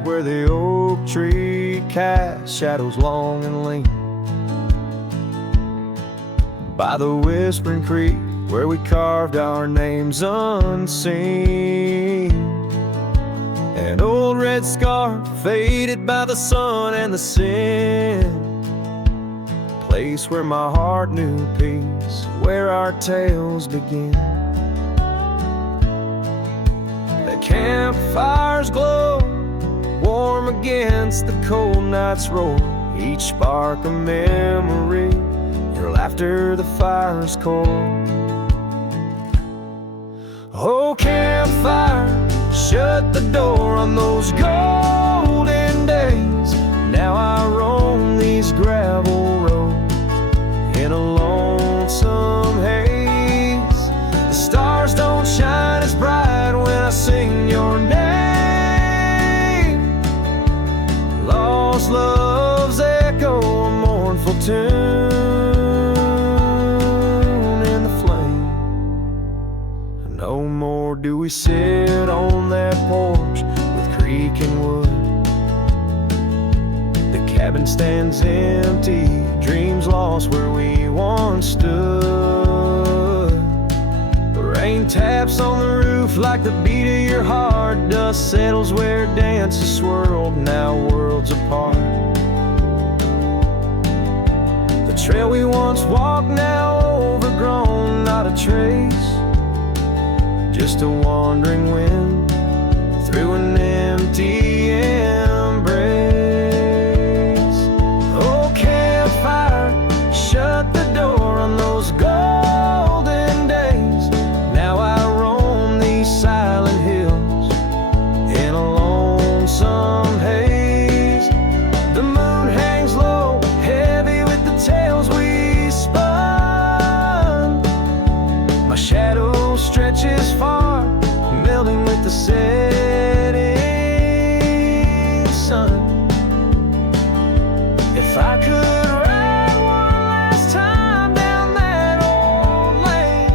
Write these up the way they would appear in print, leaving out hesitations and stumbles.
spot where the oak tree casts shadows long and lean, by the whispering creek where we carved our names unseen. An old red scarf faded by the sun and the sin, place where my heart knew peace, where our tales begin. The campfire's glow, warm against the cold night's roar, each spark a memory, your laughter the fire's core. Oh, campfire, shut the door on those golden days. Now I roam these gravel roads in a lonesome haze. The stars don't shine as bright when I sing your name. Lost love's echo, a mournful tune in the flame. No more do we sit on that porch with creek and wood. The cabin stands empty, dreams lost where we once stood. The rain taps on the roof like the beat of your heart. Dust settles where dances swirled, now worlds apart. The trail we once walked, now overgrown, not a trace, just a wandering wind through an empty embrace. Oh, campfire, shut the door on those golden days. Now I roam these silent hills in a lonesome haze. The moon hangs low, heavy with the tales we spun. My shadow stretches far, melting with the setting sun. If I could ride one last time down that old lane,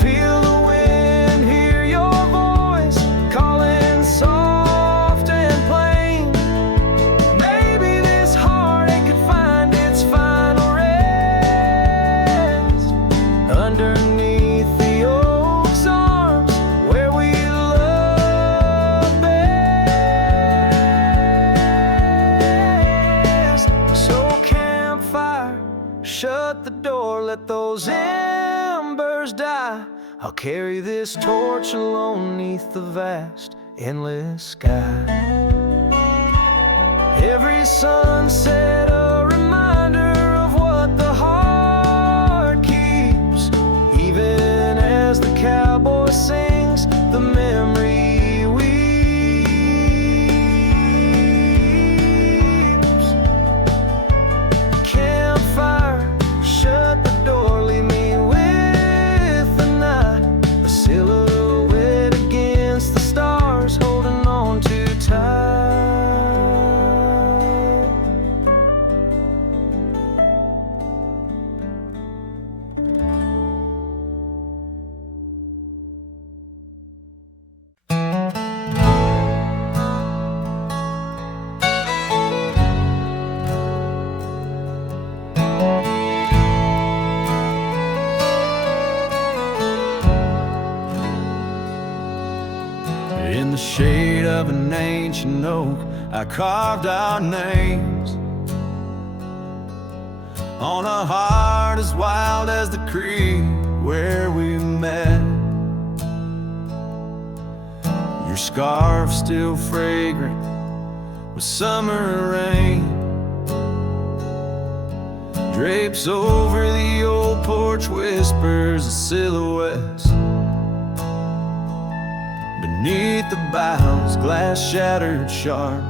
feel the wind, hear your voice calling soft and plain. Maybe this heartache could find its final rest underneath the oak's arms where we love best. So campfire, shut the door, let those embers die. I'll carry this torch alone neath the vast, endless sky. Every sunset a reminder of what the heart keeps, even as the cowboy sings the memory weeps. Campfire, shut the door, leave me with the night, a silhouette against the stars, holding on too tight. In the shade of an ancient oak, I carved our names on a heart as wild as the creek where we met. Your scarf still fragrant with summer rain drapes over the old porch, whispers of silhouettes. Beneath the boughs, glass shattered sharp,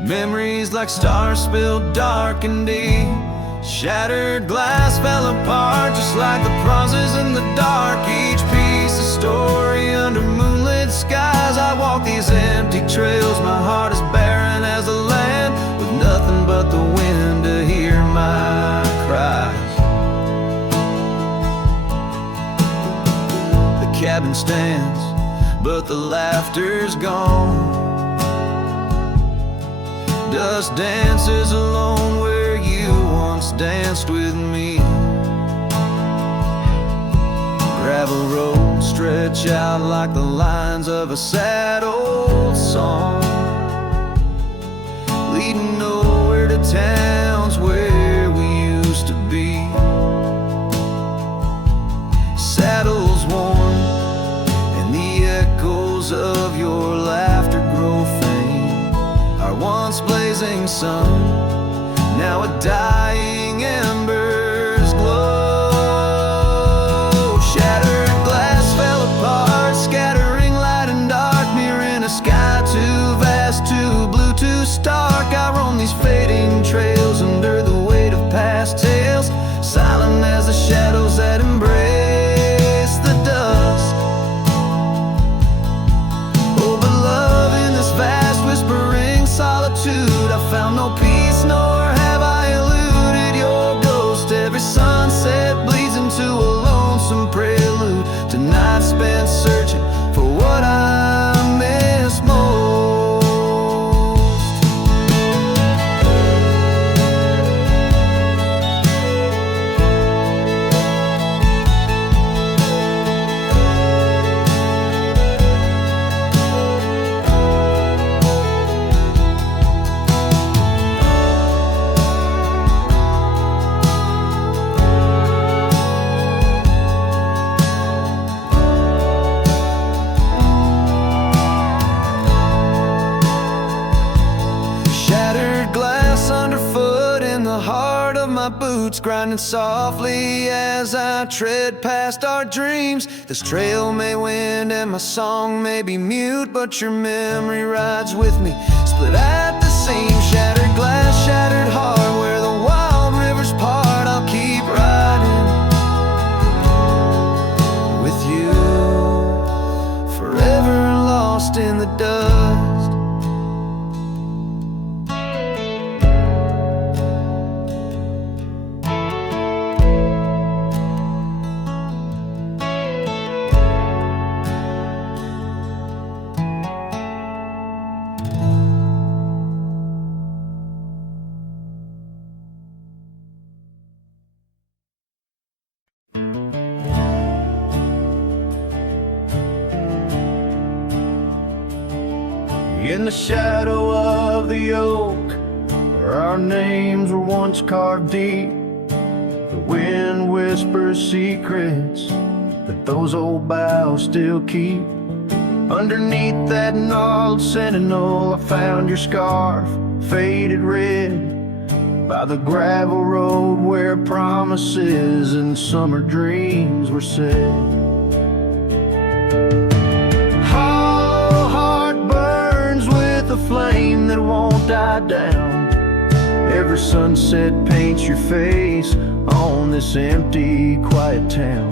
memories like stars spilled dark and deep. Shattered glass fell apart just like the pauses in the dark. Each piece a story under moonlit skies. I walk these empty trails, my heart is barren as a land, with nothing but the wind to hear my cries. The cabin stands, but the laughter's gone. Dust dances alone where you once danced with me. Gravel roads stretch out like the lines of a sad old song, leading nowhere to towns where we used to be. Saddles worn and the echoes of your laughter grow faint. Our once blazing sun, now a dying embers glow. Shattered glass fell apart, scattering light and dark, mirroring a sky too vast, too blue, too stark. I roam these fading trails under the weight of past tales, silent as the shadows that embrace the dust. Oh, but love in this vast whispering solitude, I found no peace, nor have I eluded your ghost. Every sunset bleeds into a lonesome prelude to nights spent searching for what I miss most. My boots grinding softly as I tread past our dreams. This trail may wind and my song may be mute, but your memory rides with me, split at the seam. Shattered glass, shattered heart, where the wild rivers part, I'll keep riding with you, forever lost in the dust. In the shadow of the oak, where our names were once carved deep, the wind whispers secrets that those old boughs still keep. Underneath that gnarled sentinel, I found your scarf, faded red, by the gravel road where promises and summer dreams were said. The flame that won't die down. Every sunset paints your face on this empty, quiet town.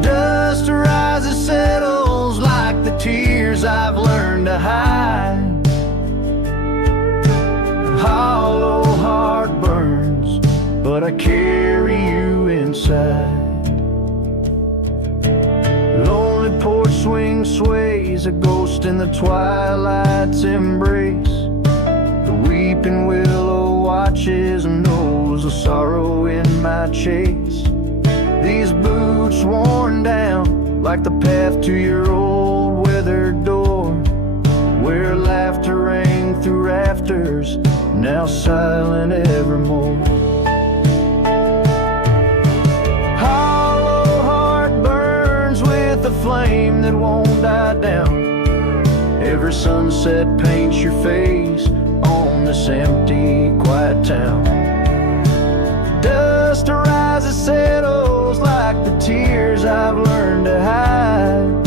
Dust rises, settles like the tears I've learned to hide. Hollow heart burns, but I carry you inside. Lonely porch swing sways, a ghost in the twilight's embrace. The weeping willow watches and knows the sorrow in my chase. These boots worn down like the path to your old weathered door, where laughter rang through rafters, now silent evermore. The flame that won't die down. Every sunset paints your face on this empty, quiet town. Dust rises, settles like the tears I've learned to hide.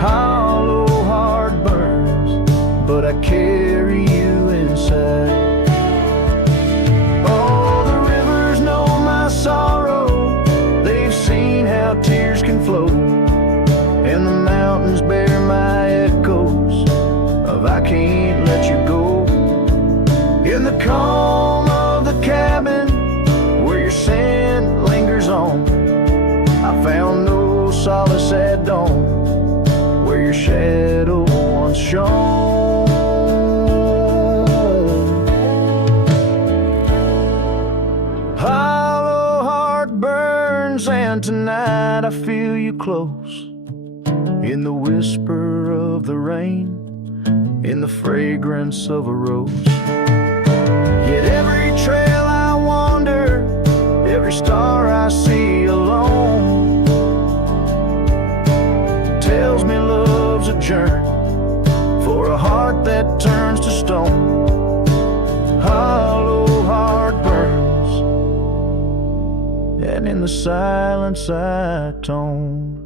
Hollow heart burns, but I carry you inside. Oh, the rivers know my sorrow, seen how tears can flow, and the mountains bear my echoes of I can't let you go. In the calm of the cabin where your scent lingers on, I found no solace at dawn, where your shadow once shone. close, in the whisper of the rain, in the fragrance of a rose. Yet every trail I wander, every star I see alone, tells me love's a journey for a heart that turns to stone. Hollow heart burns, and in the silence I tone.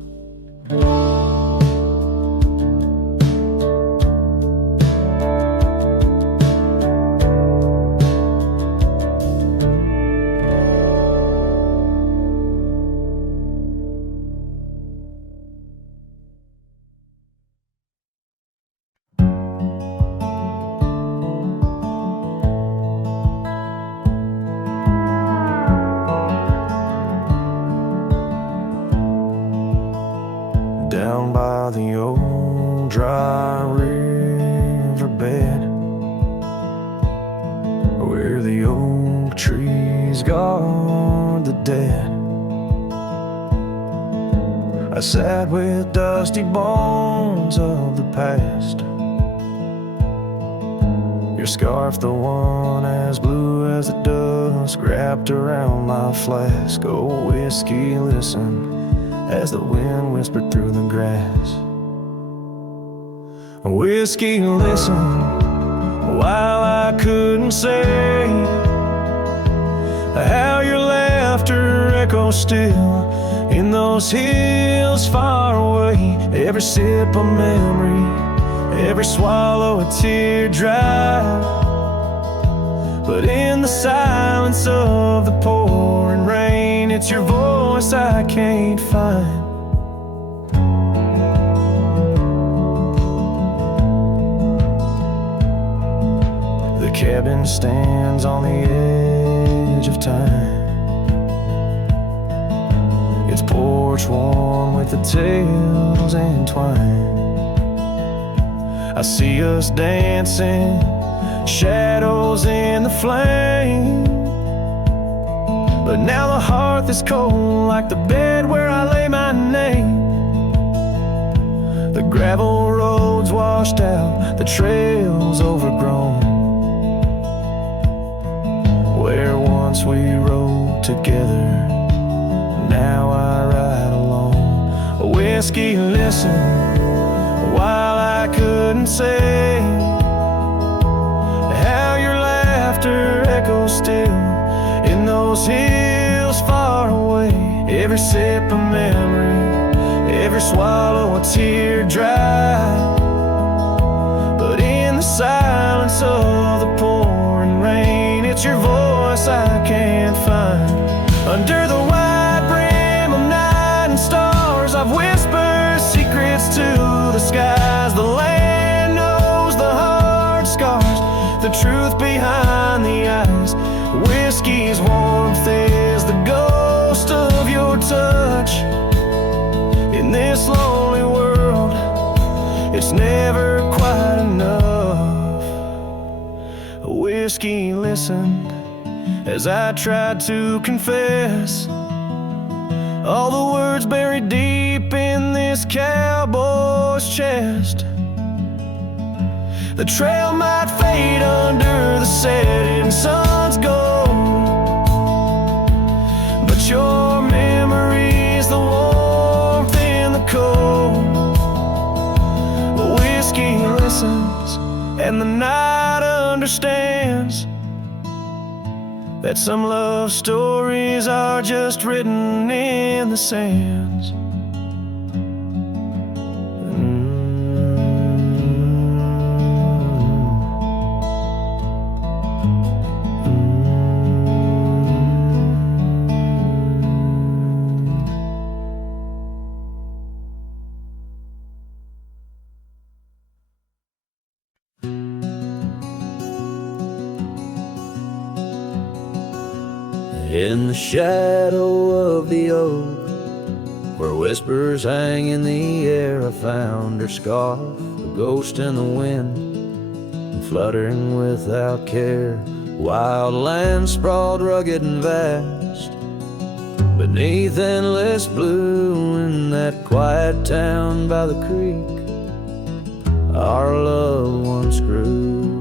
Down by the old dry riverbed, where the oak trees guard the dead, I sat with dusty bones of the past. Your scarf, the one as blue as the dusk, wrapped around my flask. Oh, whiskey, listen as the wind whispered through the grass. Whiskey, listen, while I couldn't say how your laughter echoes still in those hills far away. Every sip a memory, every swallow a teardrop, but in the silence of the pouring rain, it's your voice I can't find. The cabin stands on the edge of time, its porch warm with the tales entwined. I see us dancing, shadows in the flame, but now the hearth is cold like the bed where I lay my name. The gravel roads washed out, the trails overgrown, where once we rode together, now I ride alone. Whiskey, listen, while I couldn't say how your laughter echoes still in those hills far away. Every sip a memory, every swallow a teardrop, but in the silence of the pouring rain, it's your voice I can't find. Under the wide brim of night and stars, I've whispered secrets to the skies. The land knows the hard scars, the truth behind the eyes. Whiskey's warmth is the ghost of your touch. In this lonely world, it's never quite enough. Whiskey, listen as I tried to confess all the words buried deep in this cowboy's chest. The trail might fade under the setting sun's gold, but your memory's the warmth in the cold. Whiskey listens and the night understands that some love stories are just written in the sands. In the shadow of the oak, where whispers hang in the air, I found her scarf, a ghost in the wind, and fluttering without care. Wild land sprawled rugged and vast, beneath endless blue in that quiet town by the creek, our loved ones grew.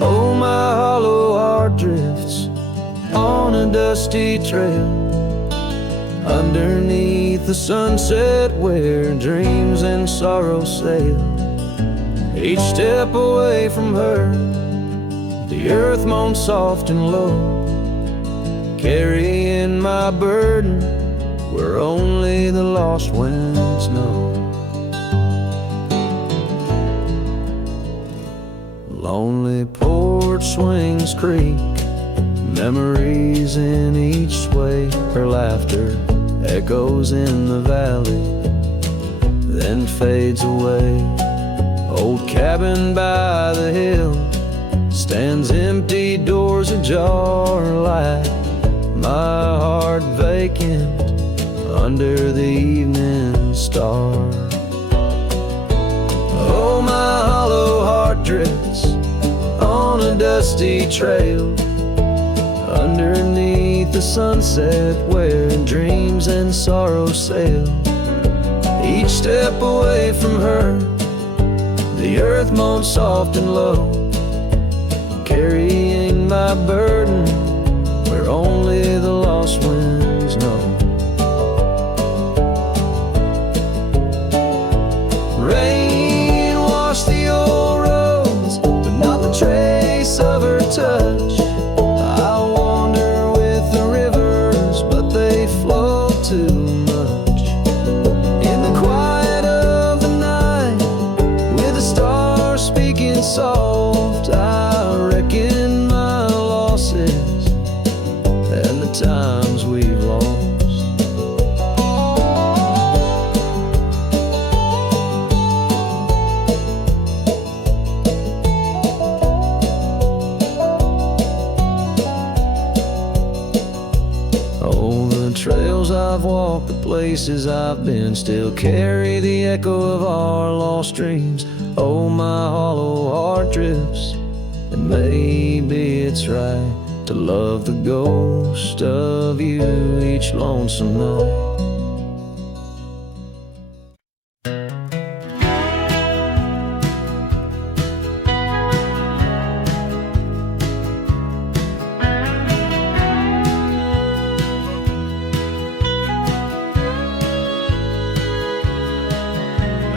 Oh, my hollow heart drifts on a dusty trail underneath the sunset where dreams and sorrow sail. Each step away from her, the earth moans soft and low, carrying my burden where only the lost winds know. Lonely porch swings creak, memories in each sway. Her laughter echoes in the valley, then fades away. Old cabin by the hill stands empty, doors ajar, like my heart vacant under the evening star. Oh, my hollow heart drifts on a dusty trail underneath the sunset where dreams and sorrow sail. Each step away from her, the earth moans soft and low, carrying my burden where only the lost winds know. Rain washed the old roads, but not the trace of her touch. I wander with the rivers, but they flow too much. In the quiet of the night, with the stars speaking soft, I reckon my losses and the times we've lost. Oh, the trails I've walked, the places I've been, still carry the echo of our lost dreams. Oh, my hollow heart drifts, and maybe it's right to love the ghost of you each lonesome night.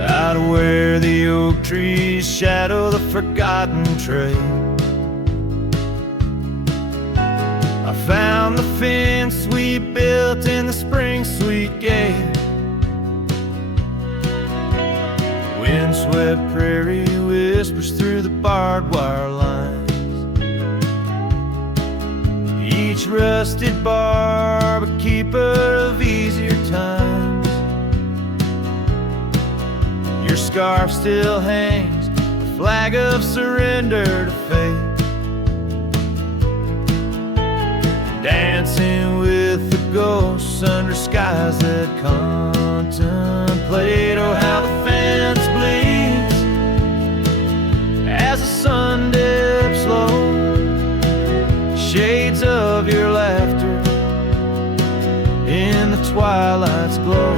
Out where the oak trees shadow the forgotten trail, I found the fence we built in the spring sweet gale. Windswept prairie whispers through the barbed wire lines. Each rusted barb a keeper of easier times. Your scarf still hangs, a flag of surrender to fate, dancing with the ghosts under skies that contemplate. Oh, how the fence bleeds as the sun dips low, shades of your laughter in the twilight's glow.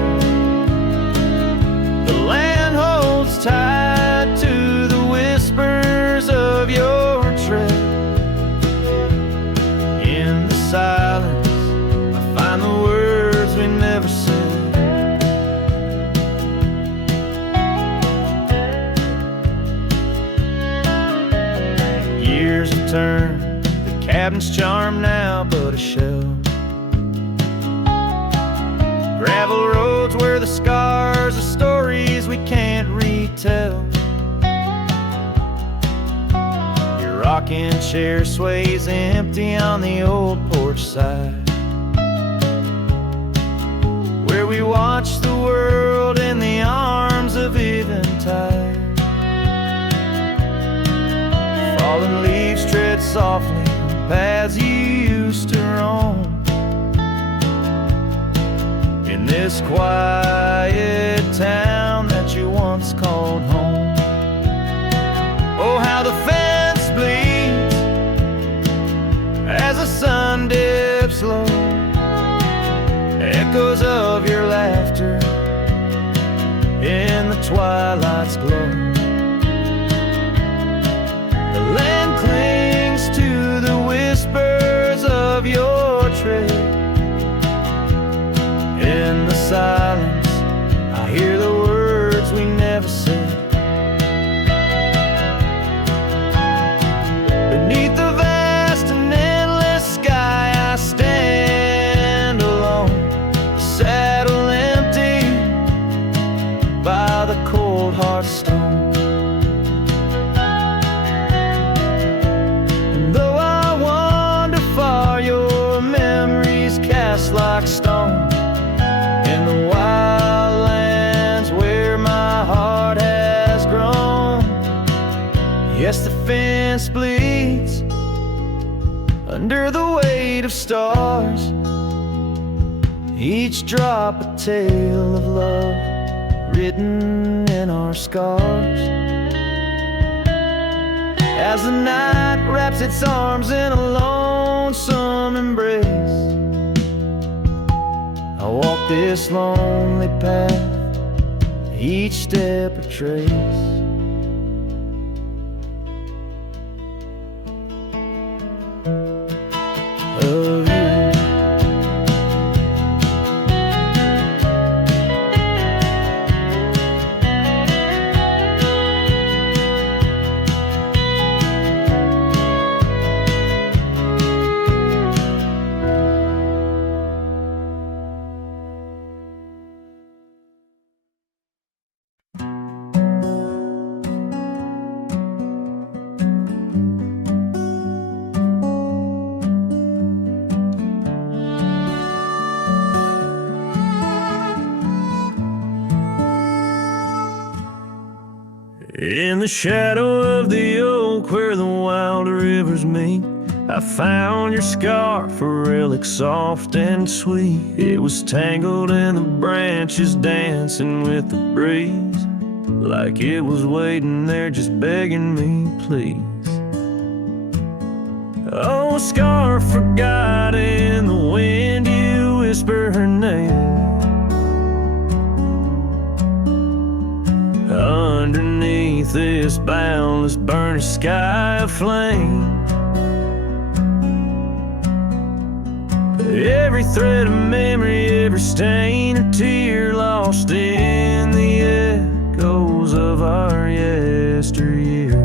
The land holds tight to the whispers of your tread. In the silence, I find the words we never said. Years have turned, the cabin's charm now but a shell. Gravel roads where the scars are stories we can't retell. Your rocking chair sways empty on the old porch side, where we watch the world in the arms of eventide. Fallen leaves tread softly on paths you used to roam. In this quiet town that you once called home. Oh, how the fence bleeds as the sun dips low, glow. The land clings to the whispers of your tread. In the silence, I hear the words we never said. Beneath the vast and endless sky, I stand alone, saddle empty by the cold hard stone. And though I wander far, your memories cast like stone in the wild lands where my heart has grown. Yes, the fence bleeds under the weight of stars, each drop a tale of love written in our scars. As the night wraps its arms in a lonesome embrace, I walk this lonely path, each step a trace. Of you. In the shadow of the oak where the wild rivers meet, I found your scarf, a relic soft and sweet. It was tangled in the branches, dancing with the breeze, like it was waiting there just begging me, please. Oh, scarf forgot in the wind, you whisper her name. Underneath this boundless burning sky of flame, every thread of memory, every stain or tear lost in the echoes of our yesteryears.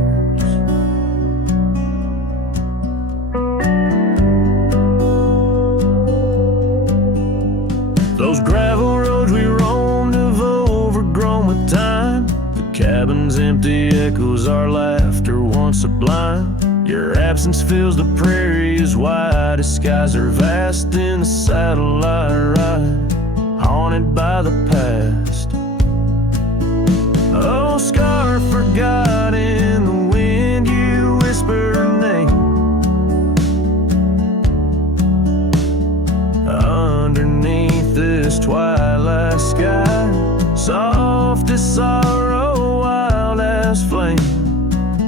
Those gravel roads we roamed have overgrown with time. Cabins empty echoes our laughter once sublime. Your absence fills the prairie as wide as skies are vast. In the saddle I ride, haunted by the past. Oh, scarf forgot in the wind, you whisper her name. Underneath this twilight sky, soft as sorrow, wild as flame.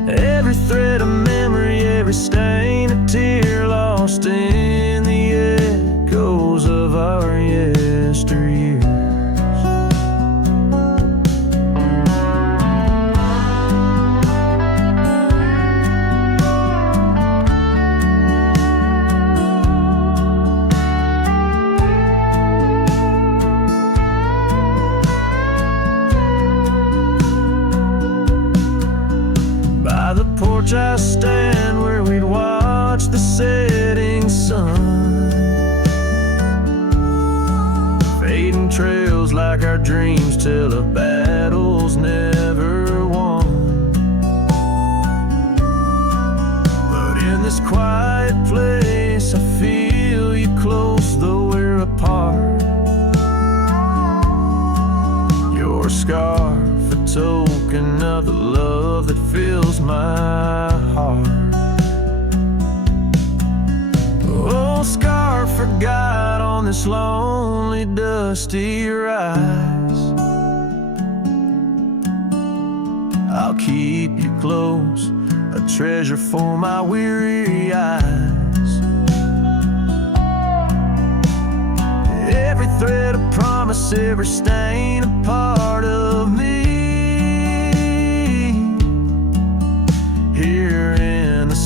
Every thread of memory, every stain of tear lost in the echoes of our yesteryears. By the porch I stand where we'd watch the setting sun, fading trails like our dreams tell of battles never won. But in this quiet place I feel you close though we're apart. Your scarf, a token of the love that fills my heart. Oh, scarf forgot on this lonely dusty rise. I'll keep you close, a treasure for my weary eyes. Every thread of promise, every stain a part of me.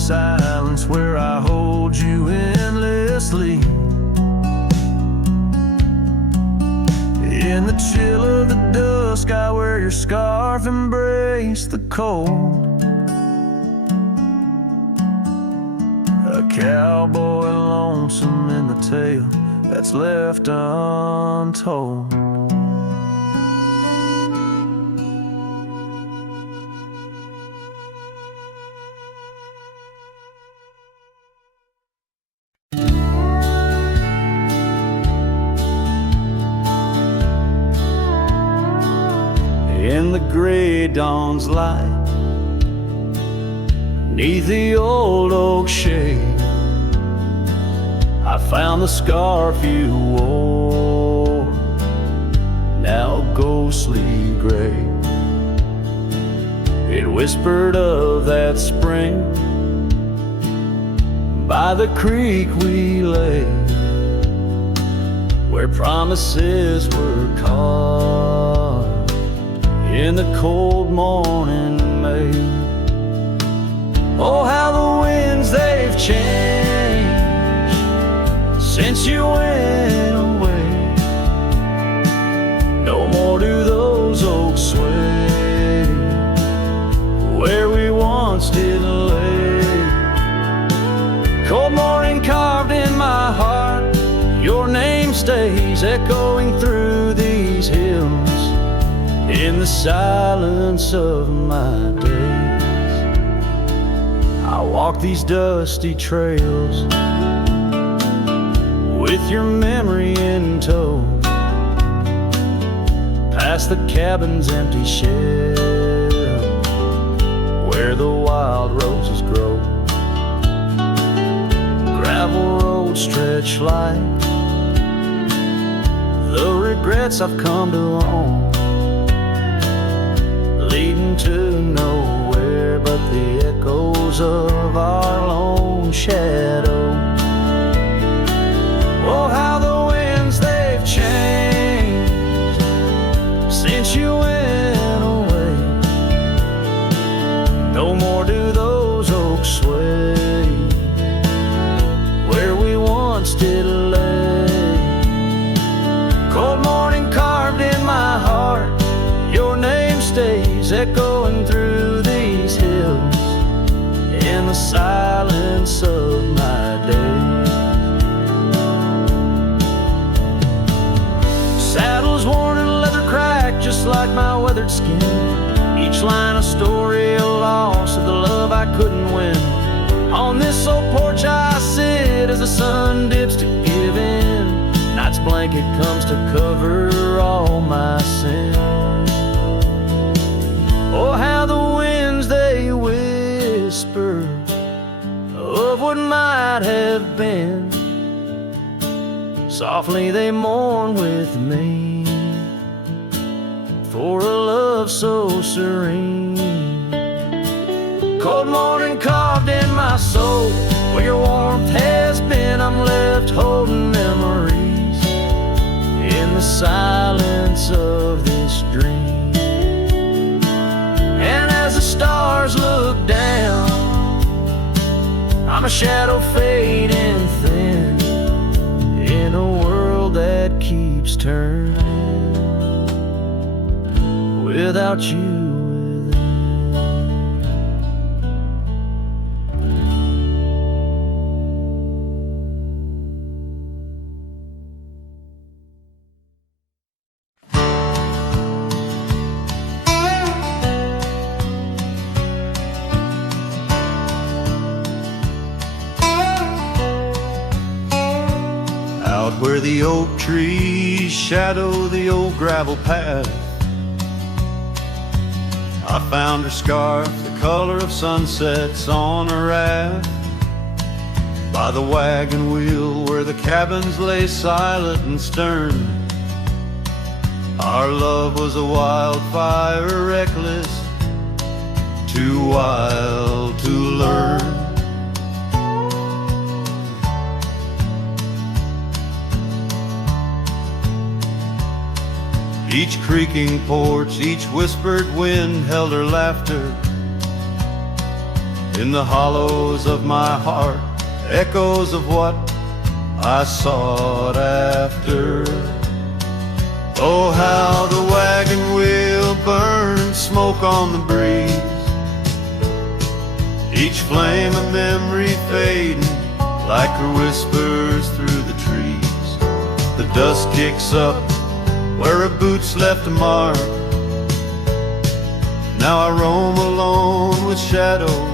silence where I hold you endlessly. In the chill of the dusk, I wear your scarf, embrace the cold. A cowboy lonesome in the tale that's left untold. In the gray dawn's light, 'neath the old oak shade, I found the scarf you wore, now ghostly gray. It whispered of that spring by the creek we lay, where promises were carved in the cold morning May. Oh, how the winds they've changed since you went away. No more do those oaks sway where we once did lay. Cold morning carved in my heart, your name stays echoing through these hills. In the silence of my days, I walk these dusty trails with your memory in tow, past the cabin's empty shell where the wild roses grow. Gravel roads stretch like the regrets I've come to own, leading to nowhere but the echoes of our lone shadow. Oh, how the winds they've changed since you went away. No more do those oaks sway where we once did lay. Cold morning carved in my heart, your name stays echoing through these hills in the silence of my days. Saddles worn and leather cracked just like my weathered skin, each line a story, a loss of the love I couldn't win. On this old porch I sit as the sun dips to give in, night's blanket comes to cover all my sins. Oh, how the winds they whisper of what might have been. Softly they mourn with me for a love so serene. Cold morning carved in my soul, where your warmth has been. I'm left holding memories in the silence of this dream. And as the stars look down, I'm a shadow fading thin in a world that keeps turning without you. Where the oak trees shadow the old gravel path, I found her scarf, the color of sunsets on a raft, by the wagon wheel where the cabins lay silent and stern. Our love was a wildfire, reckless, too wild to learn. Each creaking porch, each whispered wind held her laughter In the hollows of my heart, echoes of what I sought after. Oh, how the wagon wheel burns smoke on the breeze, each flame a memory fading like her whispers through the trees. The dust kicks up where her boots left a mark. Now I roam alone with shadows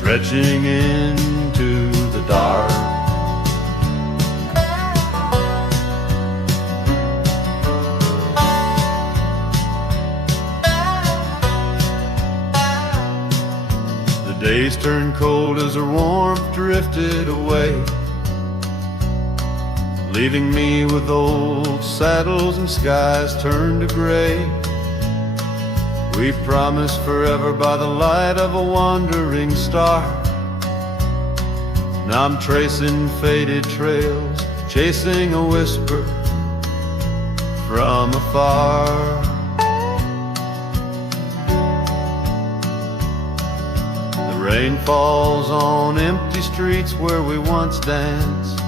stretching into the dark. The days turned cold as her warmth drifted away, leaving me with old saddles and skies turned to gray. We promised forever by the light of a wandering star. Now I'm tracing faded trails, chasing a whisper from afar. The rain falls on empty streets where we once danced,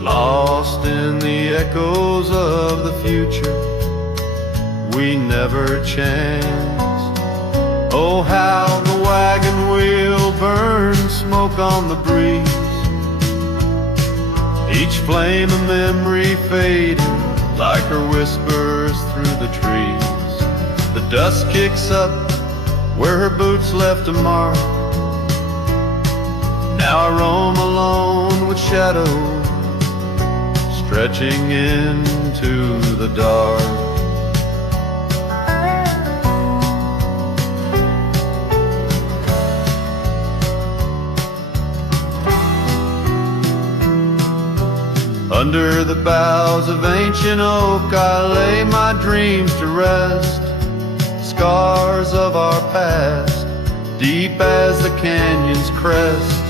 lost in the echoes of the future we never chanced. Oh, how the wagon wheel burns smoke on the breeze, each flame a memory fading like her whispers through the trees. The dust kicks up where her boots left a mark. Now I roam alone with shadows stretching into the dark. Under the boughs of ancient oak I lay my dreams to rest, scars of our past, deep as the canyon's crest.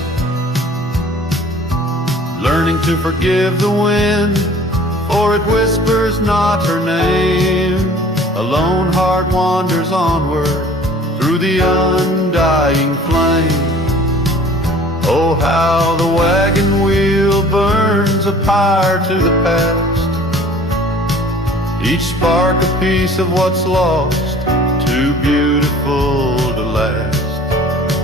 Learning to forgive the wind, for it whispers not her name. A lone heart wanders onward through the undying flame. Oh, how the wagon wheel burns a pyre to the past, each spark a piece of what's lost, too beautiful to last.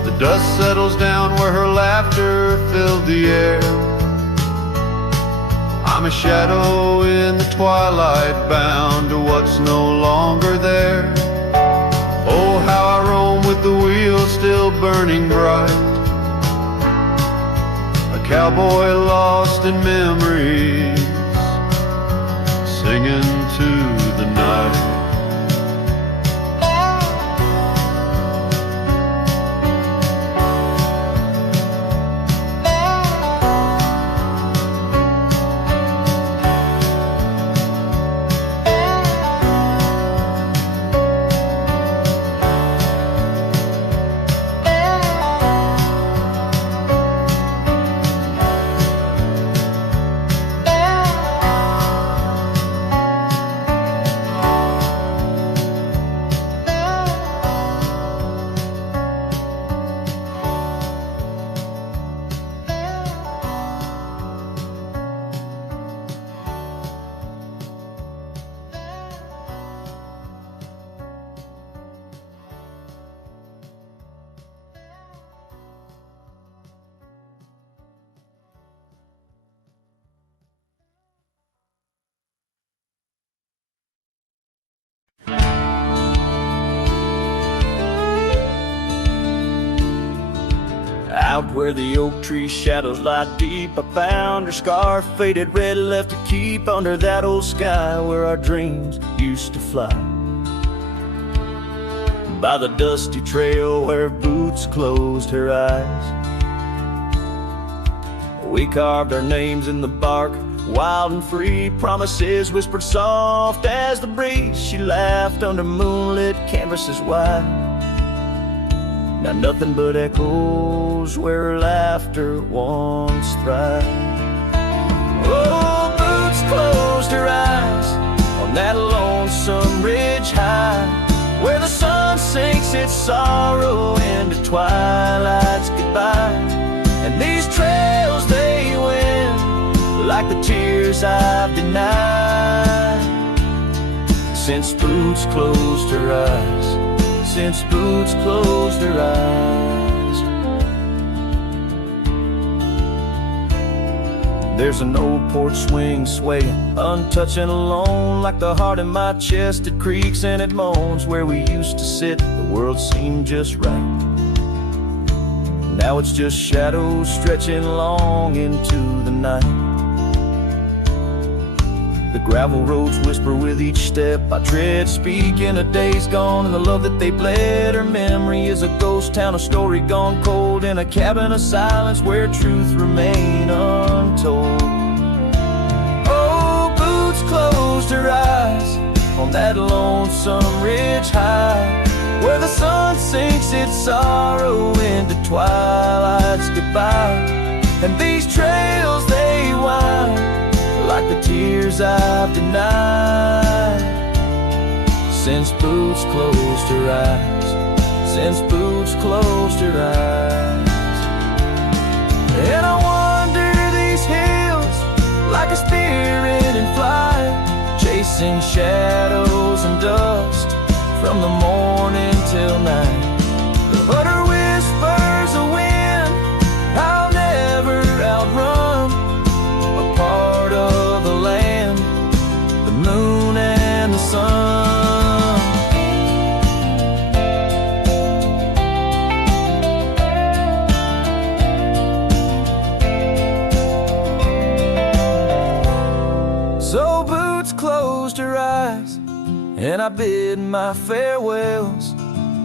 The dust settles down where her laughter filled the air. I'm a shadow in the twilight, bound to what's no longer there. Oh, how I roam with the wheel still burning bright, cowboy lost in memories, singing to the night. Out where the oak tree shadows lie deep, I found her scarf, faded red, left to keep under that old sky where our dreams used to fly. By the dusty trail where her boots closed her eyes, we carved our names in the bark, wild and free, promises whispered soft as the breeze. She laughed under moonlit canvases wide. Now nothing but echoes where her laughter once thrived. Oh, boots closed her eyes on that lonesome ridge high, where the sun sinks its sorrow into twilight's goodbye. And these trails they win like the tears I've denied. Since Boots closed her eyes, since Boots closed her eyes. There's an old porch swing swaying, untouched and alone, like the heart in my chest. It creaks and it moans. Where we used to sit, the world seemed just right. Now it's just shadows stretching long into the night. The gravel roads whisper with each step I tread, speaking of days gone and the love that they bled. Her memory is a ghost town, a story gone cold, in a cabin of silence where truth remain untold. Oh, Boots closed her eyes on that lonesome ridge high, where the sun sinks its sorrow into twilight's goodbye. And these trails they wind like the tears I've denied. Since Boots closed her eyes, since Boots closed her eyes. And I wander these hills like a spirit in flight, chasing shadows and dust from the morning till night. But her whispers a wind I'll never outrun, a part of the land, the moon and the sun. So Boots closed her eyes, and I bid my farewells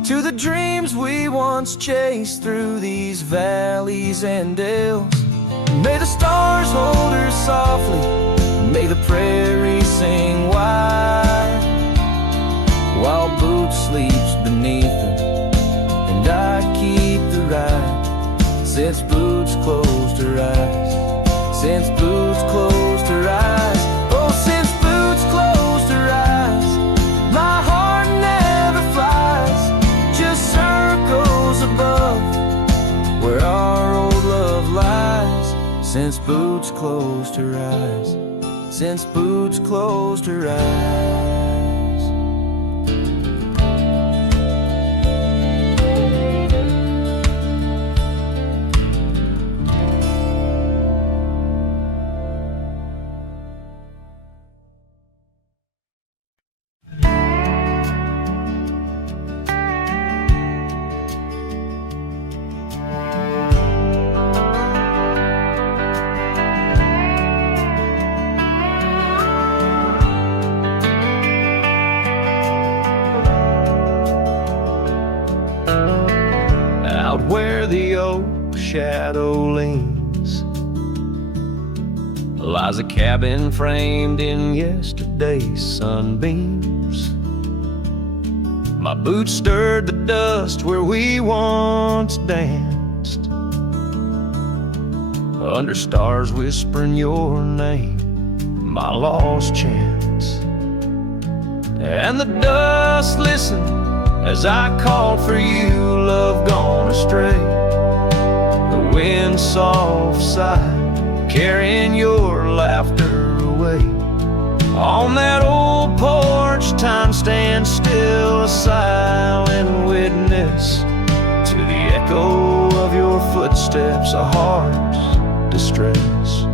to the dreams we once chased through these valleys and dales. May the stars hold her softly, may the prairie sing wide, while Boots sleeps beneath them, and I keep the ride. Since Boots closed her eyes, since Boots closed her eyes. Oh, since Boots closed her eyes, my heart never flies, just circles above where our old love lies. Since Boots closed her eyes, since Boots closed her eyes. Where the old shadow leans lies a cabin framed in yesterday's sunbeams. My boots stirred the dust where we once danced, under stars whispering your name, my lost chance. And the dust listened as I called for you, love gone astray. The wind's soft sigh, carrying your laughter away. On that old porch, time stands still, a silent witness to the echo of your footsteps, a heart's distress.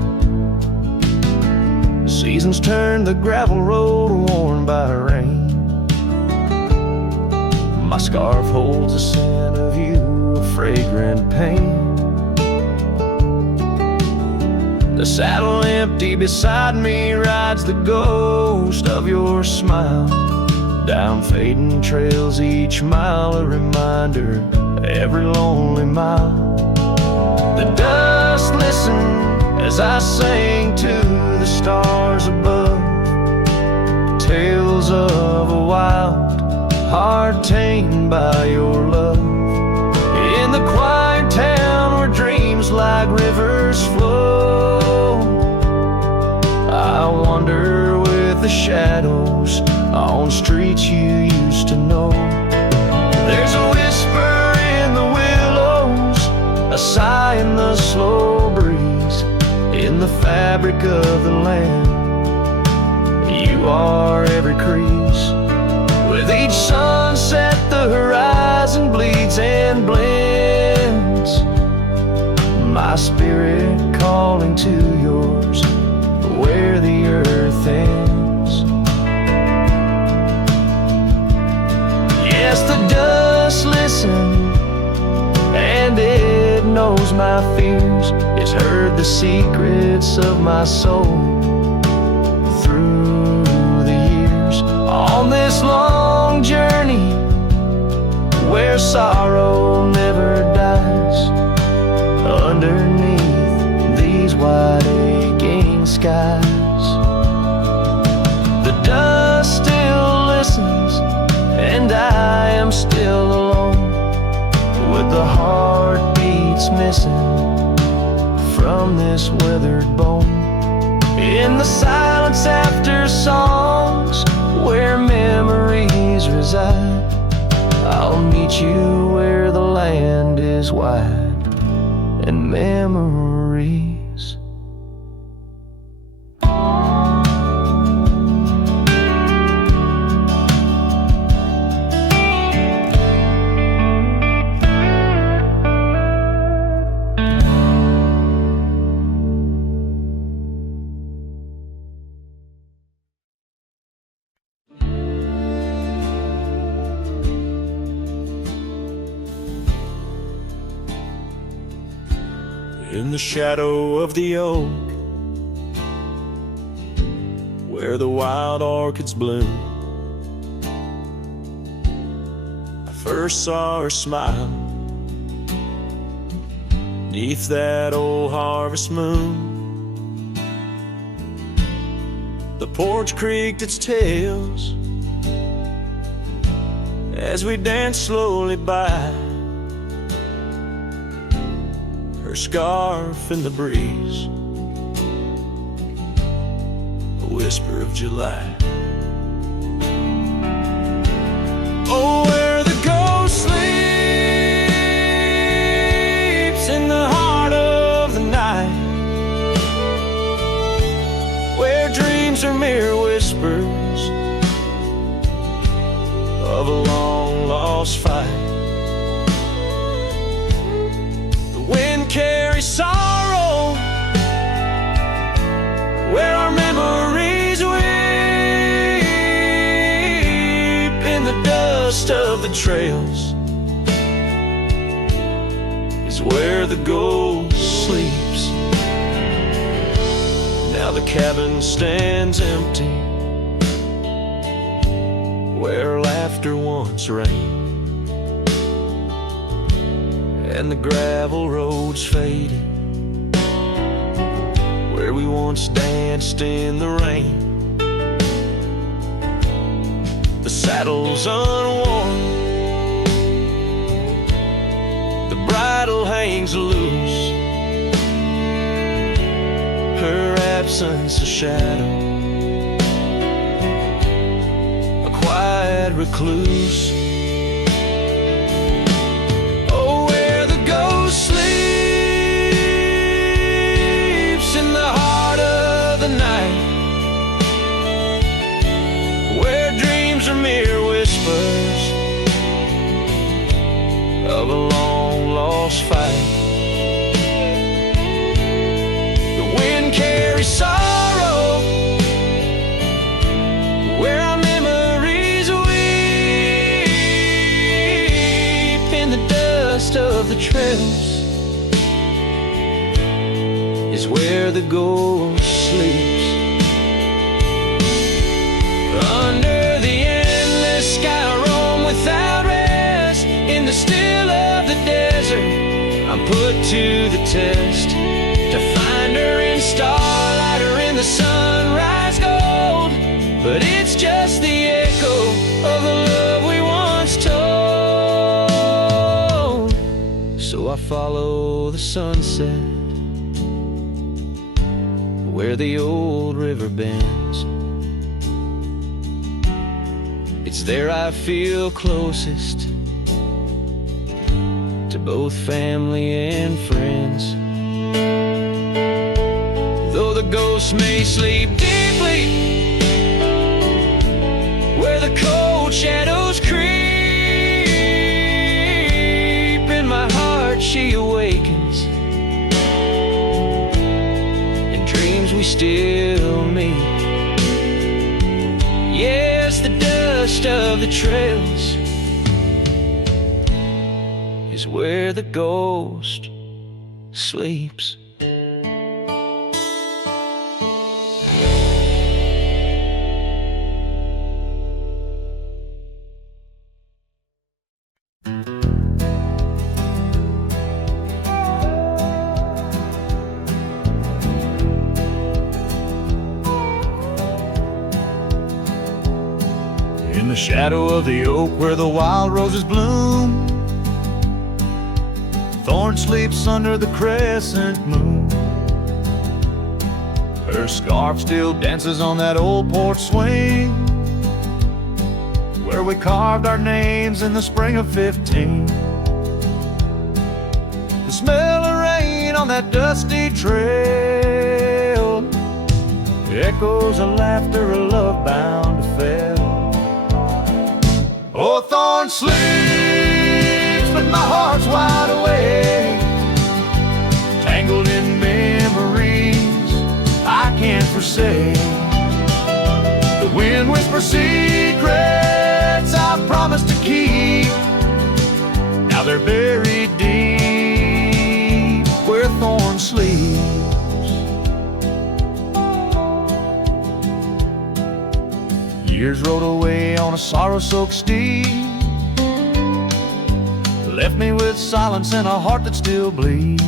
The seasons turn the gravel road worn by rain. My scarf holds a scent of you, a fragrant pain. The saddle empty beside me rides the ghost of your smile. Down fading trails each mile, a reminder of every lonely mile. The dust listened as I sang to the stars above, tales of a wild heart tamed by your love. In the quiet town where dreams like rivers flow, I wander with the shadows on streets you used to know. There's a whisper in the willows, a sigh in the slow breeze, in the fabric of the land. You are every crease. With each sunset the horizon bleeds and blends, my spirit calling to yours where the earth ends. Yes, the dust listens and it knows my fears. It's heard the secrets of my soul through the years. On this long journey where sorrow never dies, underneath these wide aching skies, the dust still listens and I am still alone, with the heartbeats missing from this weathered bone. In the silence after songs where memories reside, I'll meet you where the land is wide and memories. In the shadow of the oak, where the wild orchids bloom, I first saw her smile 'neath that old harvest moon. The porch creaked its tails as we danced slowly by, her scarf in the breeze, a whisper of July. Oh, where the ghost sleeps in the heart of the night, where dreams are mere whispers of a long lost fight. Wind carries sorrow where our memories weep, in the dust of the trails is where the ghost sleeps. Now the cabin stands empty where laughter once reigned, and the gravel roads faded where we once danced in the rain. The saddle's unworn, the bridle hangs loose, her absence a shadow, a quiet recluse. Sleeps in the heart of the night, where dreams are mere whispers of a long lost fight. The wind carries sorrow where our memories weep, in the dust of the trails is where the ghost sleeps. Under the endless sky I roam without rest, in the still of the desert I'm put to the test, to find her in starlight or in the sunrise gold. But it's just the echo of the love we once told. So I follow the sunset where the old river bends. It's there I feel closest both family and friends. Though the ghosts may sleep deeply where the cold shadows creep, in my heart she awakens. In dreams we still meet. Yes, the dust of the trails is where the ghost sleeps. In the shadow of the oak where the wild roses bloom, Thorn sleeps under the crescent moon. Her scarf still dances on that old porch swing where we carved our names in the spring of 15. The smell of rain on that dusty trail, the echoes of laughter, a love bound to fail. Oh, Thorn sleeps, but my heart's wide awake, tangled in memories I can't forsake. The wind whispers secrets I promised to keep. Now they're buried deep where Thorn sleeps. Years rode away on a sorrow-soaked steed, left me with silence and a heart that still bleeds.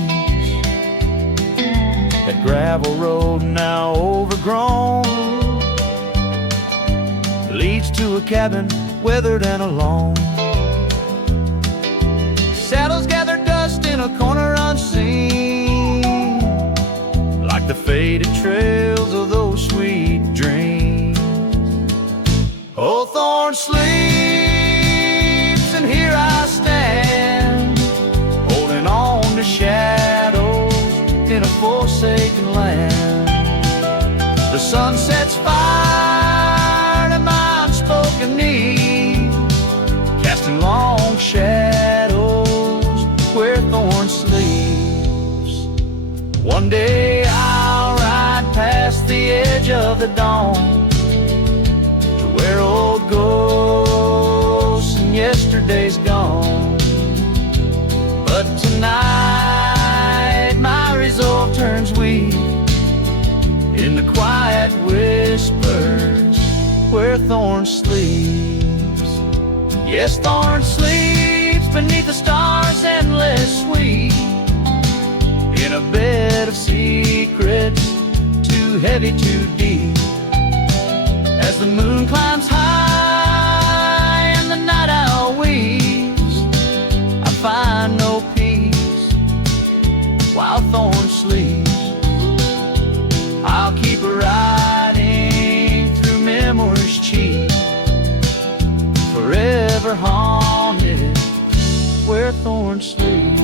That gravel road now overgrown leads to a cabin weathered and alone. Saddles gather dust in a corner unseen, like the faded trails of those sweet dreams. Oh, Thorn sleeps, and here I stand, holding on to shadows in a forsaken land. The sun sets fire to my unspoken need, casting long shadows where Thorn sleeps. One day I'll ride past the edge of the dawn, where old ghosts and yesterday's gone. But tonight my resolve turns weak in the quiet whispers where Thorn sleeps. Yes, Thorn sleeps beneath the stars endless sweet, in a bed of secrets too heavy, too deep. As the moon climbs high and the night owl weeps, I find no peace while Thorn sleeps. I'll keep riding through memories cheap, forever haunted where Thorn sleeps.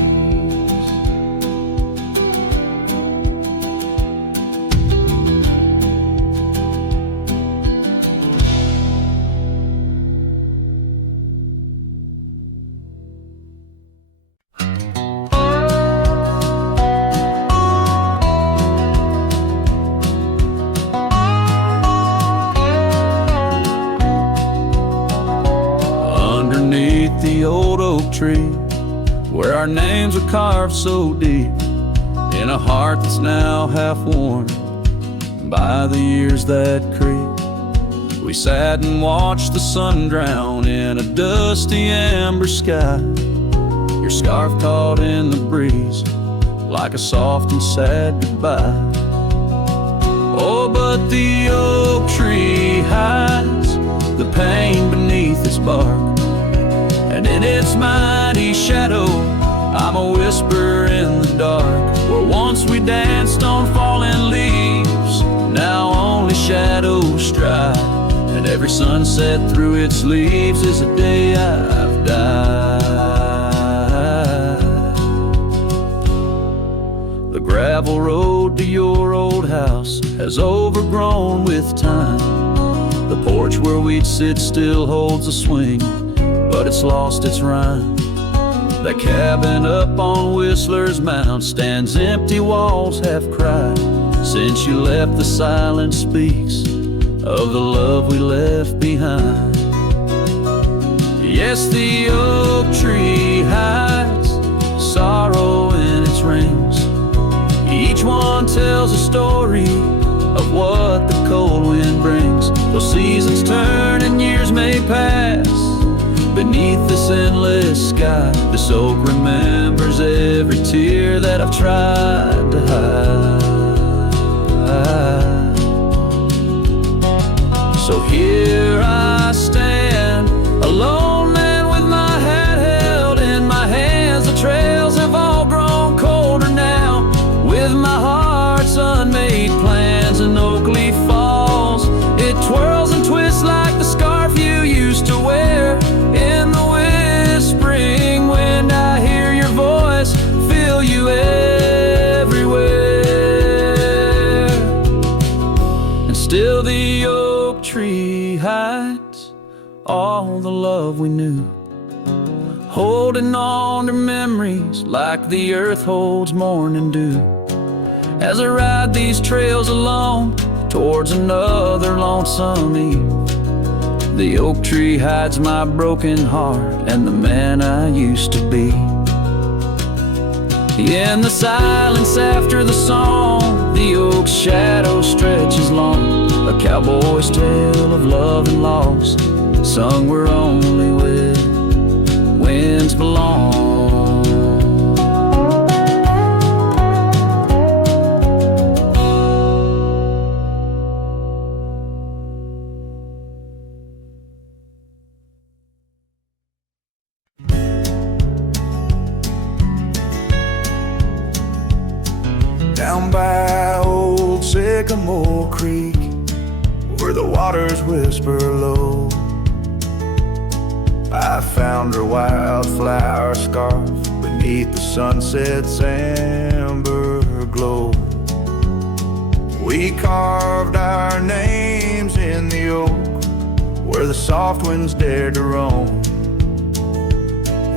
The old oak tree where our names were carved so deep, in a heart that's now half worn by the years that creep. We sat and watched the sun drown in a dusty amber sky, your scarf caught in the breeze like a soft and sad goodbye. Oh, but the oak tree hides the pain beneath its bark, and in its mighty shadow, I'm a whisper in the dark. Where once we danced on falling leaves, now only shadows stride, and every sunset through its leaves is a day I've died. house has overgrown with time. The porch where we'd sit still holds a swing, but it's lost its rhyme. That cabin up on Whistler's Mound stands empty, walls have cried. Since you left, the silence speaks of the love we left behind. Yes, the oak tree hides sorrow in its rings. Each one tells a story of what the cold wind brings. Though seasons turn and years may pass, beneath this endless sky, this oak remembers every tear that I've tried to hide. So here I stand, alone and with my hat held in my hands. The trails have all grown colder now, with my heart's unmade plans. And oak leaf falls, it twirls and twists like the scarf you used to wear. In the whispering wind I hear your voice, feel you everywhere. And still the oak tree hides all the love we knew, holding on to memories like the earth holds morning dew. As I ride these trails alone towards another lonesome eve, the oak tree hides my broken heart and the man I used to be. In the silence after the song, the oak's shadow stretches long, a cowboy's tale of love and loss, sung where only winds belong. Down by old Sycamore Creek, where the waters whisper low, I found her wildflower scarf beneath the sunset's amber glow. We carved our names in the oak, where the soft winds dared to roam.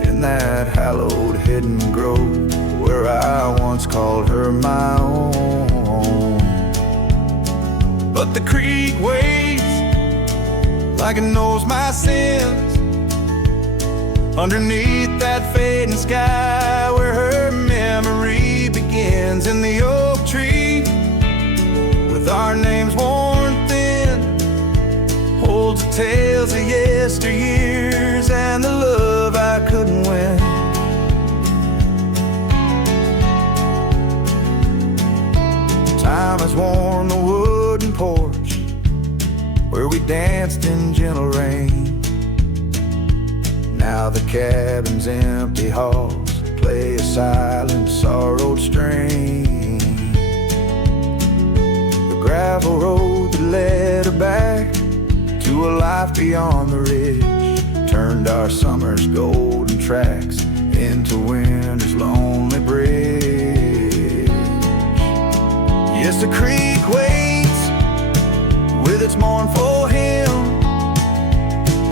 In that hallowed hidden grove, where I once called her my own. But the creek waits like it knows my sins, underneath that fading sky, where her memory begins. In the oak tree, with our names worn thin, holds the tales of yesteryears and the love I couldn't win. Time has worn the wooden porch where we danced in gentle rain. Now the cabin's empty halls play a silent, sorrowed strain. The gravel road that led her back to a life beyond the ridge turned our summer's golden tracks into winter's lonely bridge. Yes, the creek waits with its mournful hymn,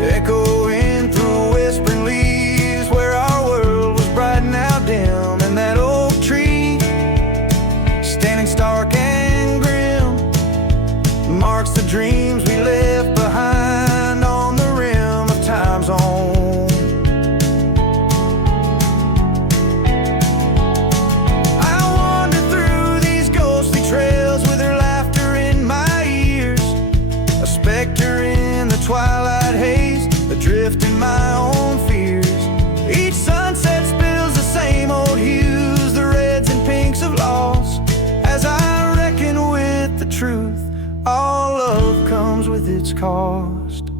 echoing through whispering leaves, where our world was bright and now dim. And that oak tree, standing stark and grim, marks the dreams we left behind on the rim of time's own. Twilight haze, adrift in my own fears. Each sunset spills the same old hues, the reds and pinks of loss. As I reckon with the truth, all love comes with its cost.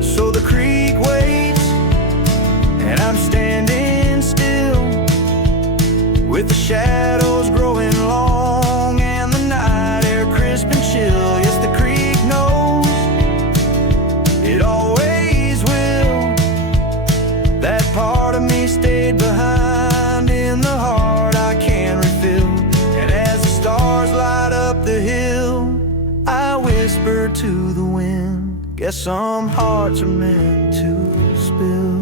So the creek waits, and I'm standing still, with the shadows growing long and the night air crisp and chill. Yes, the creek knows, it always will. That part of me stayed behind in the heart I can't refill. And as the Guess some hearts are meant to spill.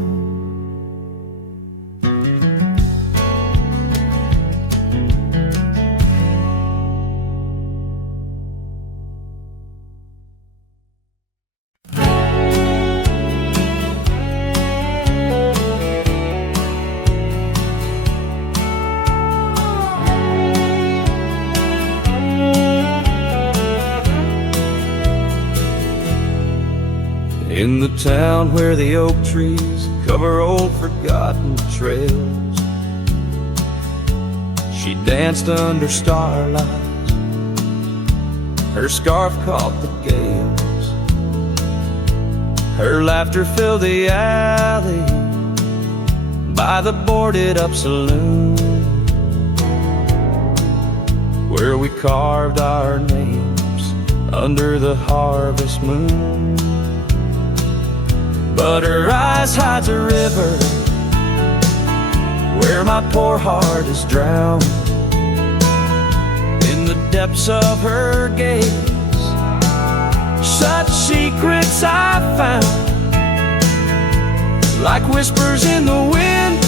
In the town where the oak trees cover old forgotten trails, she danced under starlight, her scarf caught the gales. Her laughter filled the alley by the boarded up saloon, where we carved our names under the harvest moon. But her eyes hides a river where my poor heart is drowned. In the depths of her gaze, such secrets I found, like whispers in the wind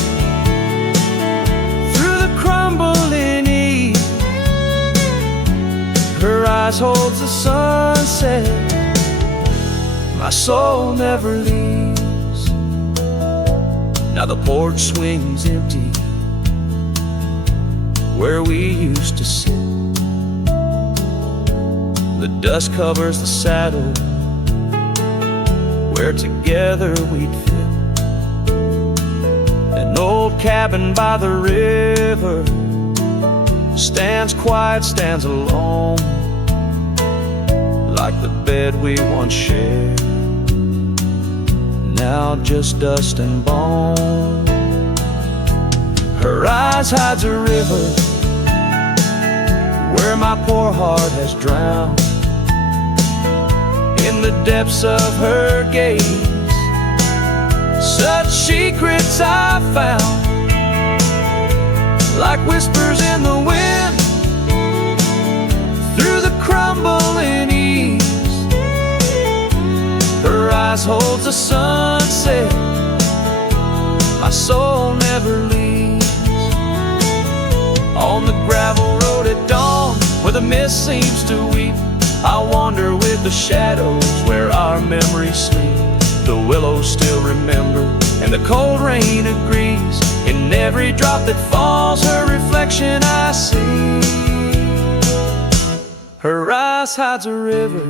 through the crumbling eve. Her eyes holds the sunset, my soul never leaves. Now the porch swings empty where we used to sit. The dust covers the saddle where together we'd fit. An old cabin by the river stands quiet, stands alone, like the bed we once shared, now just dust and bone. Her eyes hides a river where my poor heart has drowned. In the depths of her gaze, such secrets I found, like whispers in the wind through the crumbling eaves. Her eyes holds the sunset, my soul never leaves. On the gravel road at dawn, where the mist seems to weep, I wander with the shadows where our memories sleep. The willows still remember, and the cold rain agrees. In every drop that falls, her reflection I see. Her eyes hides a river,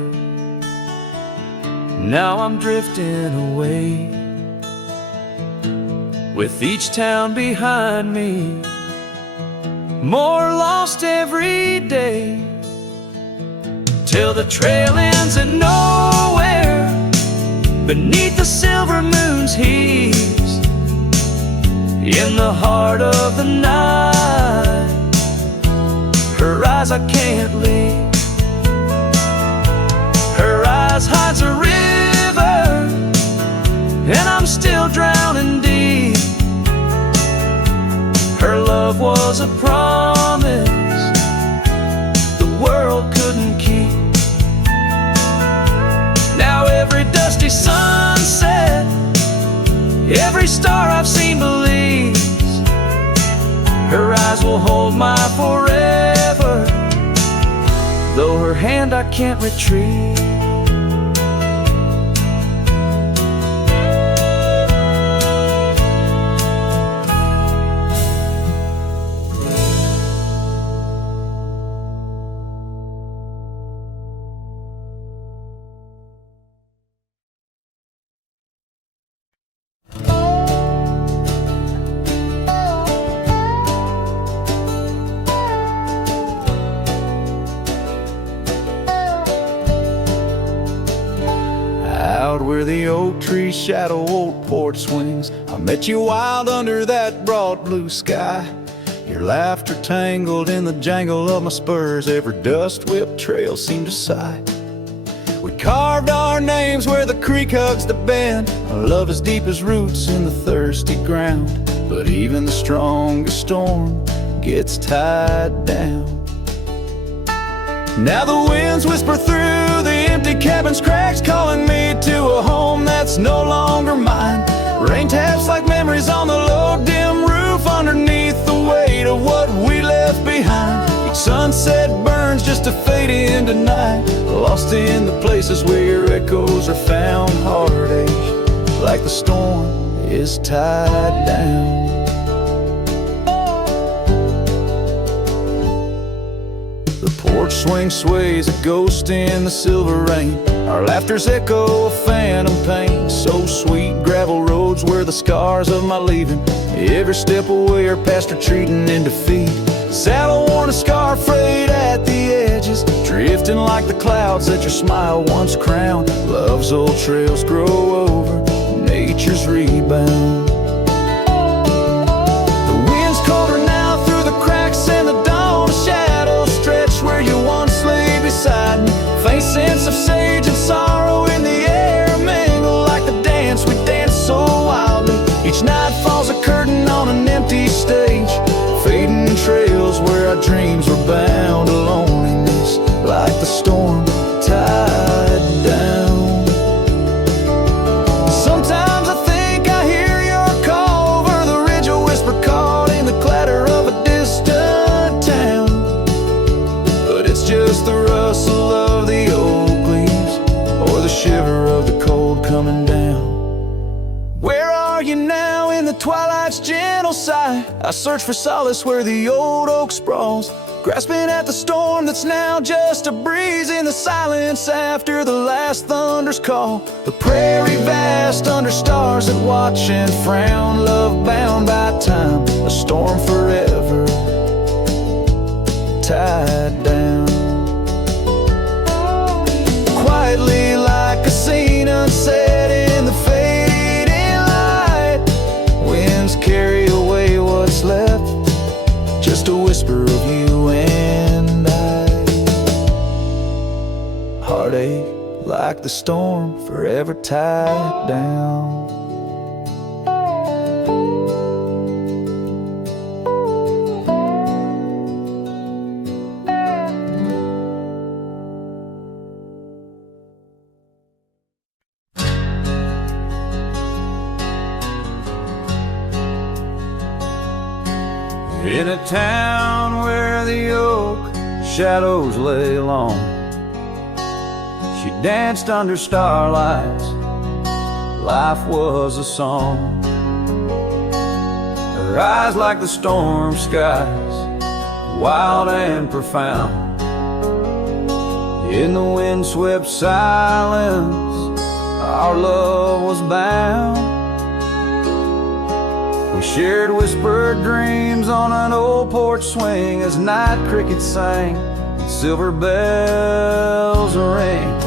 now I'm drifting away, with each town behind me, more lost every day, till the trail ends at nowhere, beneath the silver moon's heaves. In the heart of the night, her eyes I can't leave. Her eyes hides a river, and I'm still drowning deep. Her love was a promise the world couldn't keep. Now every dusty sunset, every star I've seen believes her eyes will hold my forever, though her hand I can't retrieve. Where the oak tree shadow old porch swings, I met you wild under that broad blue sky. Your laughter tangled in the jangle of my spurs, every dust-whipped trail seemed to sigh. We carved our names where the creek hugs the bend, our love as deep as roots in the thirsty ground. But even the strongest storm gets tied down. Now the winds whisper through the empty cabin's cracks, calling me to a home that's no longer mine. Rain taps like memories on the low dim roof, underneath the weight of what we left behind. Each sunset burns just to fade into night, lost in the places where your echoes are found. Heartache like the storm is tied down. The porch swing sways a ghost in the silver rain. Our laughter's echo a phantom pain. So sweet, gravel roads were the scars of my leaving. Every step away are past retreating in defeat. Saddle worn, a scar frayed at the edges, drifting like the clouds that your smile once crowned. Love's old trails grow over nature's rebound. The wind's colder now through the cracks in the dawn. The shadows stretch where you once lay beside me. Faint sense of sage and sorrow in the air mingle like the dance we danced so wildly. Each night falls a curtain on an empty stage, fading trails where our dreams were bound to loneliness like the storm tied down. Sometimes I think I hear your call over the ridge, a whisper caught in the clatter of a distant town. But it's just the rustle of the oak leaves or the shiver of the cold coming down. Where are you now in the twilight's gentle sigh? I search for solace where the old oak sprawls, grasping at the storm that's now just a breeze in the silence after the last thunder's call. The prairie vast under stars that watch and frown, love bound by time, a storm forever tied down. Quietly like a scene unset in the fading light, winds carry away what's left, just a whisper of you and I. Heartache like the storm forever tied down. In a town where the oak shadows lay long, she danced under starlights, life was a song. Her eyes like the storm skies, wild and profound. In the windswept silence, our love was bound. We shared whispered dreams on an old porch swing as night crickets sang and silver bells rang.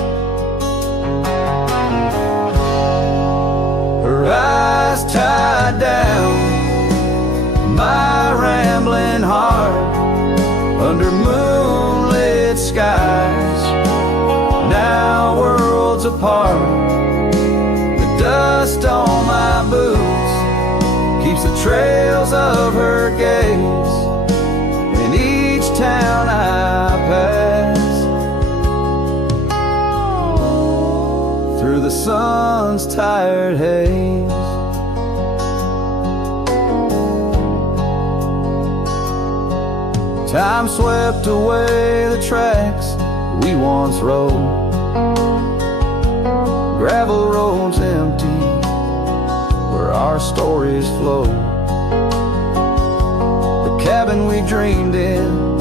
Her eyes tied down my rambling heart under moonlit skies, now worlds apart. The dust on my boots keeps the trails of her gaze in each town I pass, through the sun's tired haze. Time swept away the tracks we once rode, gravel roads empty where our stories flow. The cabin we dreamed in,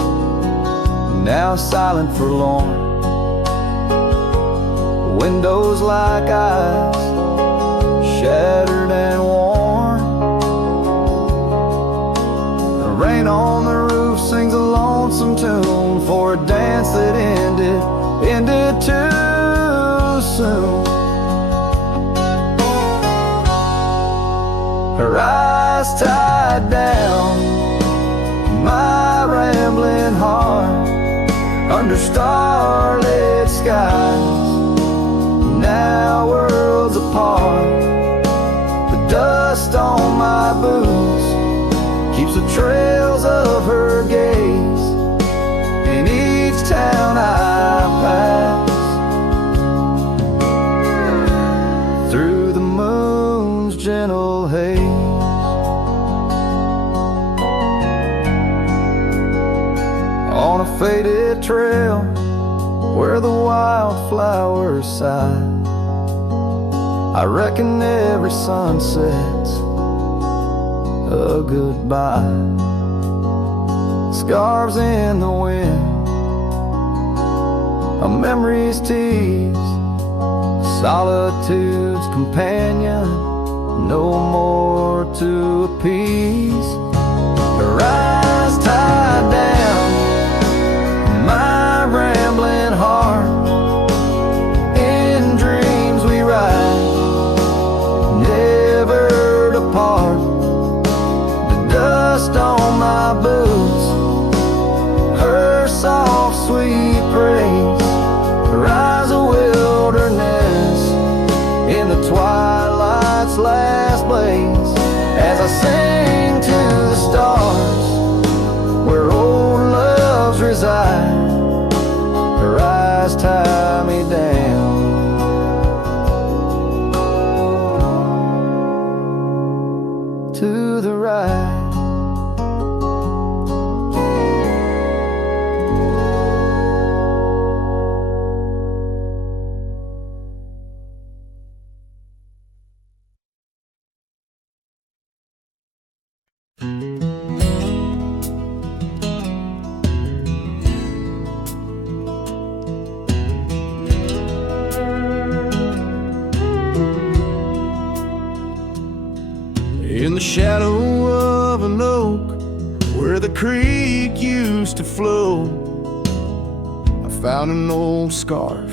now silent forlorn. Windows like eyes, shattered and worn. The rain on the roof sings a lonesome tune for a dance that ended too soon. Her eyes tied down my rambling heart under starlit skies, now worlds apart. The dust on my boots keeps the trails of her gaze in each town I faded trail where the wildflowers sigh. I reckon every sunset's a goodbye. Scarves in the wind, a memory's tease, solitude's companion, no more to appease. Her eyes tied down my rambling heart. In dreams we ride, never depart. The dust on my boots, her soft sweet praise, her eyes a wilderness in the twilight's last blaze. As I sing to the stars where old loves reside, her eyes tie me down to the right. In the shadow of an oak where the creek used to flow, I found an old scarf,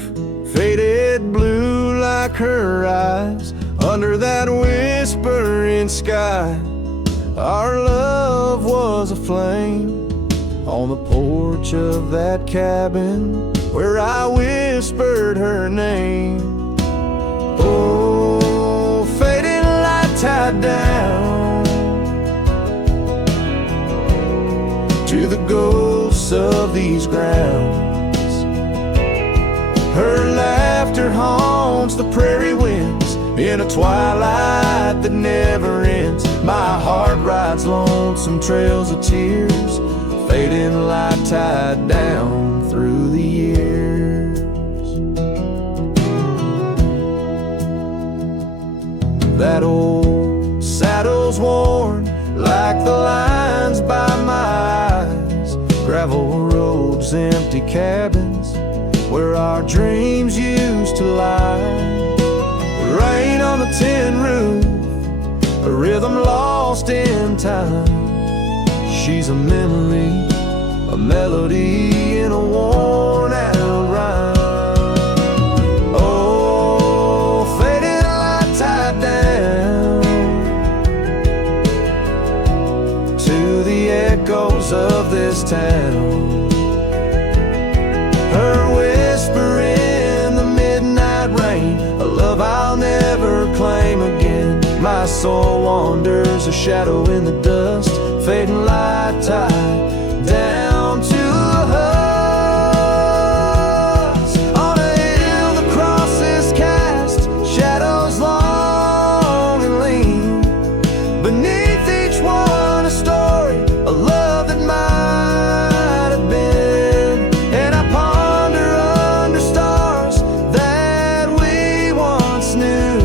faded blue like her eyes. Under that whispering sky, our love was a flame on the porch of that cabin where I whispered her name. Oh, faded light tied down to the ghosts of these grounds. Her laughter haunts the prairie winds in a twilight that never ends. My heart rides lonesome trails of tears, fading light tied down through the years. That old saddle's worn like the lines by my eyes. Gravel roads, empty cabins where our dreams used to lie. Rain on the tin roof, a rhythm lost in time. She's a memory, a melody in a worn out rhyme. Oh, faded light tied down to the echoes of this town. Her whisper in the midnight rain, a love I'll never claim again. My soul wanders, a shadow in the dust, fading light tied down to a husk. On a hill the cross is cast, shadows long and lean. Beneath each one a story, a love that might have been. And I ponder under stars that we once knew,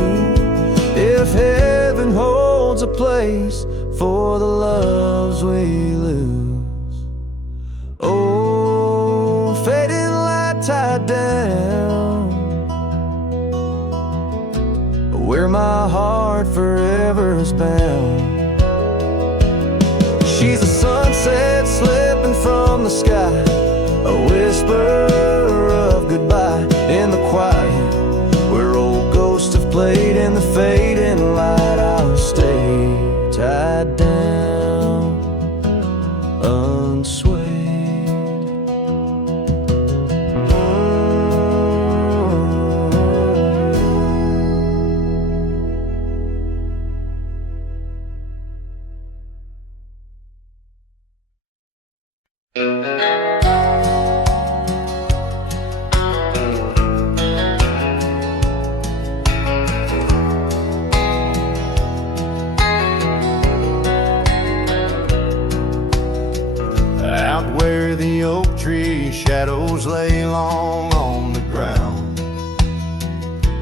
if heaven holds a place for the loves we lose. Oh, fading light tied down where my heart forever is bound. She's a sunset slipping from the sky, a whisper of goodbye in the quiet where old ghosts have played in the fading light. I'll stay tied down, unswayed. Out where the oak tree shadows lay long on the ground.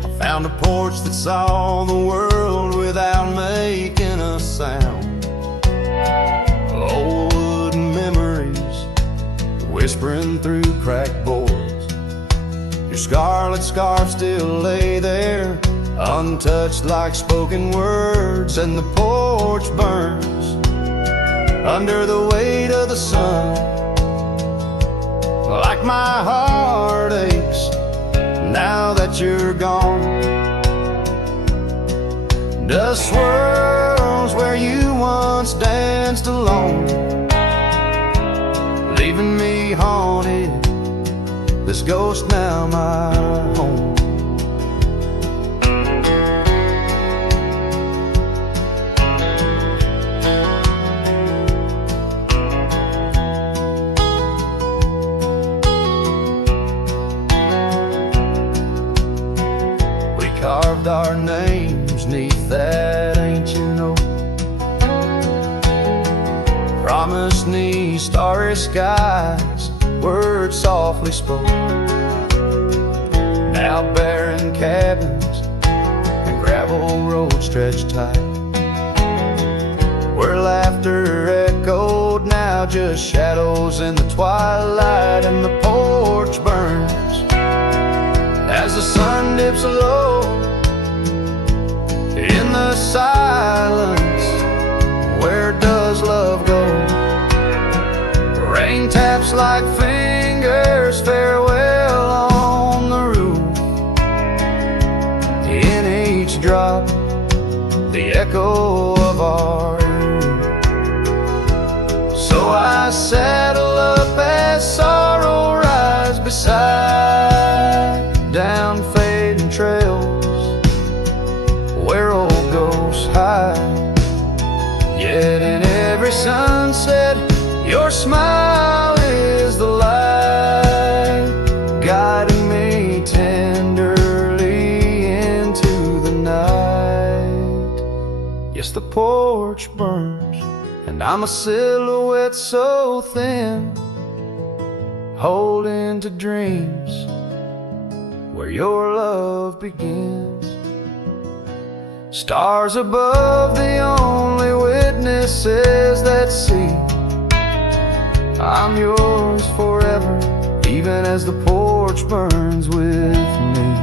I found a porch that saw the world without making a sound. Old wooden memories whispering through cracked boards. Your scarlet scarf still lay there, untouched like spoken words. And the porch burns under the weight of the sun, like my heart aches now that you're gone. Dust swirls where you once danced alone, leaving me haunted, this ghost now my home. Carved our names neath that ancient oak, promised me starry skies, words softly spoke. Now barren cabins and gravel roads stretch tight, where laughter echoed, now just shadows in the twilight. And the porch burns as the sun dips low in the silence. Where does love go? Rain taps like fingers, farewell on the roof. In each drop, the echo of our youth. So I saddle up as sorrow rides beside down fading trails where old ghosts hide. Yet in every sunset, your smile is the light, guiding me tenderly into the night. Yes, the porch burns, and I'm a silhouette so thin, holding to dreams where your love begins. Stars above, the only witnesses that see I'm yours forever, even as the porch burns with me.